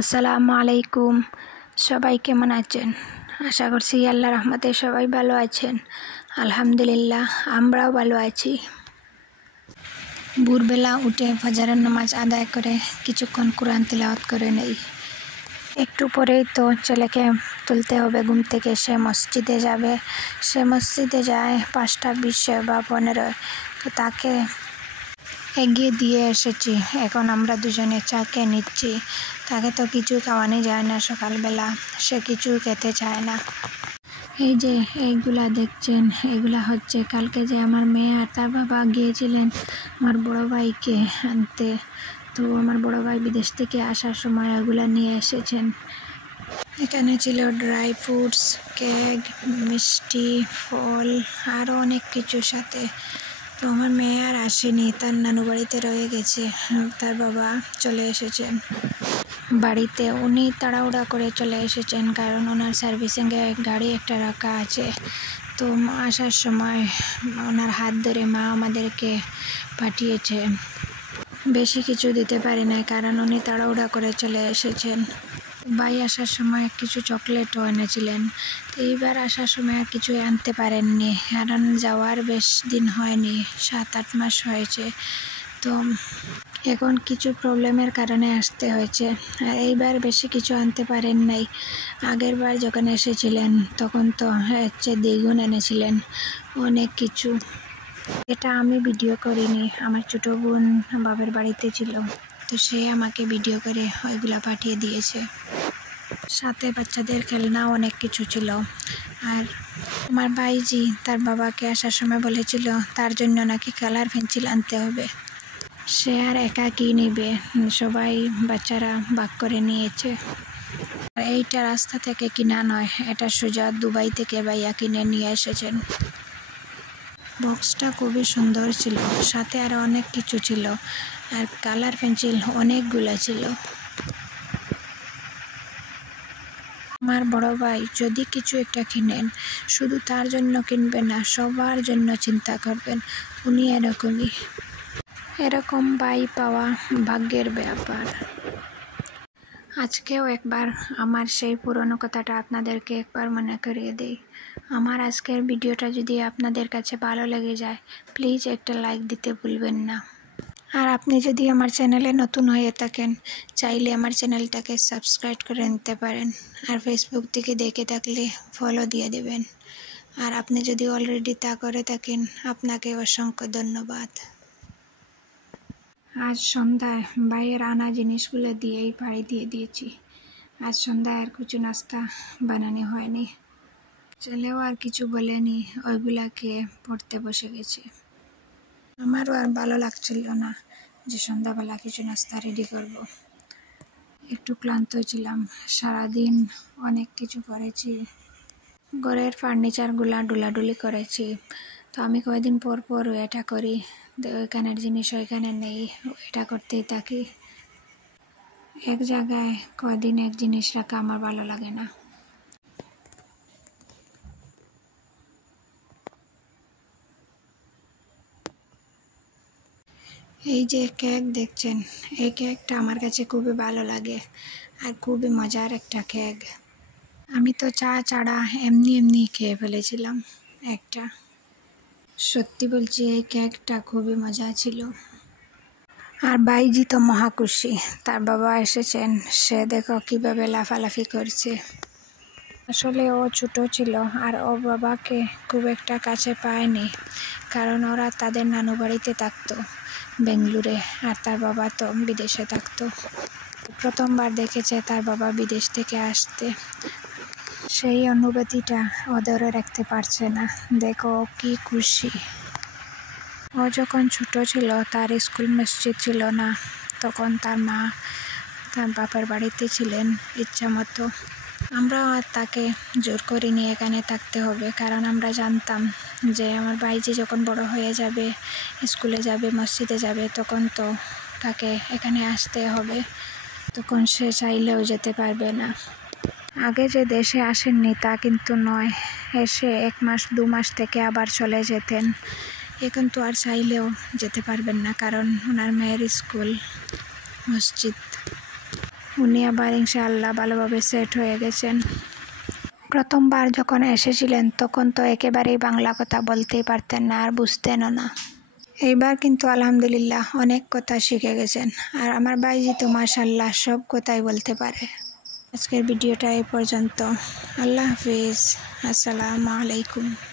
আসসালামু আলাইকুম। সবাই কেমন আছেন? আশা করছি আল্লাহর রহমতে সবাই ভালো আছেন। আলহামদুলিল্লাহ, আমরাও ভালো আছি। ভোরবেলা উঠে ফজরের নামাজ আদায় করে কিছুক্ষণ কোরআন তিলাওয়াত করে নেই। একটু পরেই তো ছেলেকে তুলতে হবে ঘুম থেকে, সে মসজিদে যাবে। সে মসজিদে যায় 5:20 বা 15, তো তাকে এগিয়ে দিয়ে এসেছি। এখন আমরা দুজনে চা খেয়ে নিচ্ছি। তাকে তো কিছু খাওয়ানো যায় না, সকালবেলা সে কিছু খেতে চায় না। এই যে এইগুলা দেখছেন, এগুলা হচ্ছে কালকে যে আমার মেয়ে আর তার বাবা গিয়েছিলেন আমার বড় ভাইকে আনতে। তো আমার বড় ভাই বিদেশ থেকে আসার সময় এগুলা নিয়ে এসেছেন। এখানে ছিল ড্রাই ফ্রুটস, কেক, মিষ্টি, ফল, আরও অনেক কিছুর সাথে। তো আমার মেয়ে আর আসেনি, তার নানু বাড়িতে রয়ে গেছে। তার বাবা চলে এসেছেন বাড়িতে। উনি তাড়াহুড়া করে চলে এসেছেন কারণ ওনার সার্ভিসিংয়ে গাড়ি একটা রাখা আছে। তো আসার সময় ওনার হাত ধরে মা আমাদেরকে পাঠিয়েছে। বেশি কিছু দিতে পারি না কারণ উনি তাড়াহুড়া করে চলে এসেছেন। ভাই আসার সময় কিছু চকলেটও এনেছিলেন। তো এইবার আসার সময় আর কিছুই আনতে পারেননি কারণ যাওয়ার বেশ দিন হয়নি, 7-8 মাস হয়েছে। তো এখন কিছু প্রবলেমের কারণে আসতে হয়েছে। আর এইবার বেশি কিছু আনতে পারেন নাই। আগের বার যখন এসেছিলেন তখন তো দ্বিগুণ এনেছিলেন অনেক কিছু। এটা আমি ভিডিও করিনি, আমার ছোটো বোন বাবার বাড়িতে ছিল, তো সে আমাকে ভিডিও করে ওইগুলা পাঠিয়ে দিয়েছে। সাথে বাচ্চাদের খেলনাও অনেক কিছু ছিল। আর আমার ভাইজি তার বাবাকে আসার সময় বলেছিল তার জন্য নাকি কালার পেন্সিল আনতে হবে। সে আর একা কি নেবে, সবাই বাচ্চারা ভাগ করে নিয়েছে। আর এইটা রাস্তা থেকে কিনা নয়, এটা সোজা দুবাই থেকে ভাইয়া কিনে নিয়ে এসেছেন। বক্সটা খুবই সুন্দর ছিল, সাথে আরও অনেক কিছু ছিল। আর কালার পেন্সিল অনেকগুলো ছিল। আমার বড় ভাই যদি কিছু একটা কিনেন শুধু তার জন্য কিনবেন না, সবার জন্য চিন্তা করবেন। উনি এরকমই। এরকম ভাই পাওয়া ভাগ্যের ব্যাপার। আজকেও একবার আমার সেই পুরনো কথাটা আপনাদেরকে একবার মনে করিয়ে দেই। আমার আজকের ভিডিওটা যদি আপনাদের কাছে ভালো লেগে যায়, প্লিজ একটা লাইক দিতে ভুলবেন না। আর আপনি যদি আমার চ্যানেলে নতুন হয়ে থাকেন, চাইলে আমার চ্যানেলটাকে সাবস্ক্রাইব করে নিতে পারেন। আর ফেসবুক থেকে দেখে থাকলে ফলো দিয়ে দেবেন। আর আপনি যদি অলরেডি তা করে থাকেন, আপনাকে অসংখ্য ধন্যবাদ। আজ সন্ধ্যায় ভাইয়ের আনা জিনিসগুলো দিয়েই পাড়ি দিয়ে দিয়েছি। আজ সন্ধ্যায় আর কিছু নাস্তা বানানো হয়নি। ছেলেও আর কিছু বলেনি, ওইগুলাকে পড়তে বসে গেছে। আমারও আর ভালো লাগছিল না যে সন্ধ্যাবেলা কিছু নাস্তা রেডি করব। একটু ক্লান্ত ছিলাম, সারাদিন অনেক কিছু করেছি। ঘরের ফার্নিচারগুলা ডুলাডুলি করেছি। তো আমি কয়েকদিন পর পর এটা করি, ওইখানের জিনিস ওইখানে নেই, এটা করতেই থাকি। এক জায়গায় কয়দিন এক জিনিস রাখা আমার ভালো লাগে না। এই যে কেক দেখছেন, এই কেকটা আমার কাছে খুবই ভালো লাগে আর খুবই মজার একটা কেক। আমি তো চা ছাড়া এমনি এমনি খেয়ে ফেলেছিলাম একটা। সত্যি বলছি, এই কেকটা খুবই মজা ছিল। আর ভাইজি তো মহাখুশি, তার বাবা এসেছেন। সে দেখো কিভাবে লাফালাফি করছে। আসলে ও ছোট ছিল আর ও বাবাকে খুব একটা কাছে পায়নি কারণ ওরা তাদের নানু বাড়িতে থাকতো বেঙ্গালুরে, আর তার বাবা তো বিদেশে থাকতো। প্রথমবার দেখেছে তার বাবা বিদেশ থেকে আসতে। সেই অনুভূতিটা ও ধরে রাখতে পারছে না। দেখো কি খুশি। ও যখন ছোট ছিল তার স্কুল মসজিদ ছিল না, তখন তার মা তার বাপের বাড়িতে ছিলেন ইচ্ছা মতো। আমরাও আর তাকে জোর করিনি এখানে থাকতে হবে, কারণ আমরা জানতাম যে আমার ভাইজি যখন বড় হয়ে যাবে, স্কুলে যাবে, মসজিদে যাবে, তখন তো তাকে এখানে আসতে হবে। তখন সে চাইলেও যেতে পারবে না। আগে যে দেশে আসেননি তা কিন্তু নয়, এসে 1 মাস 2 মাস থেকে আবার চলে যেতেন। এখন তো আর চাইলেও যেতে পারবেন না কারণ ওনার মেয়ের স্কুল, মসজিদ উনি আবার ইনশাআল্লাহ ভালোভাবে সেট হয়ে গেছেন। প্রথমবার যখন এসেছিলেন তখন তো একেবারেই বাংলা কথা বলতেই পারতেন না আর বুঝতেনও না। এইবার কিন্তু আলহামদুলিল্লাহ অনেক কথা শিখে গেছেন। আর আমার ভাইজি তো মাশাআল্লাহ সব কথাই বলতে পারে। আজকের ভিডিওটা এই পর্যন্ত। আল্লাহ হাফিজ। আসসালামু আলাইকুম।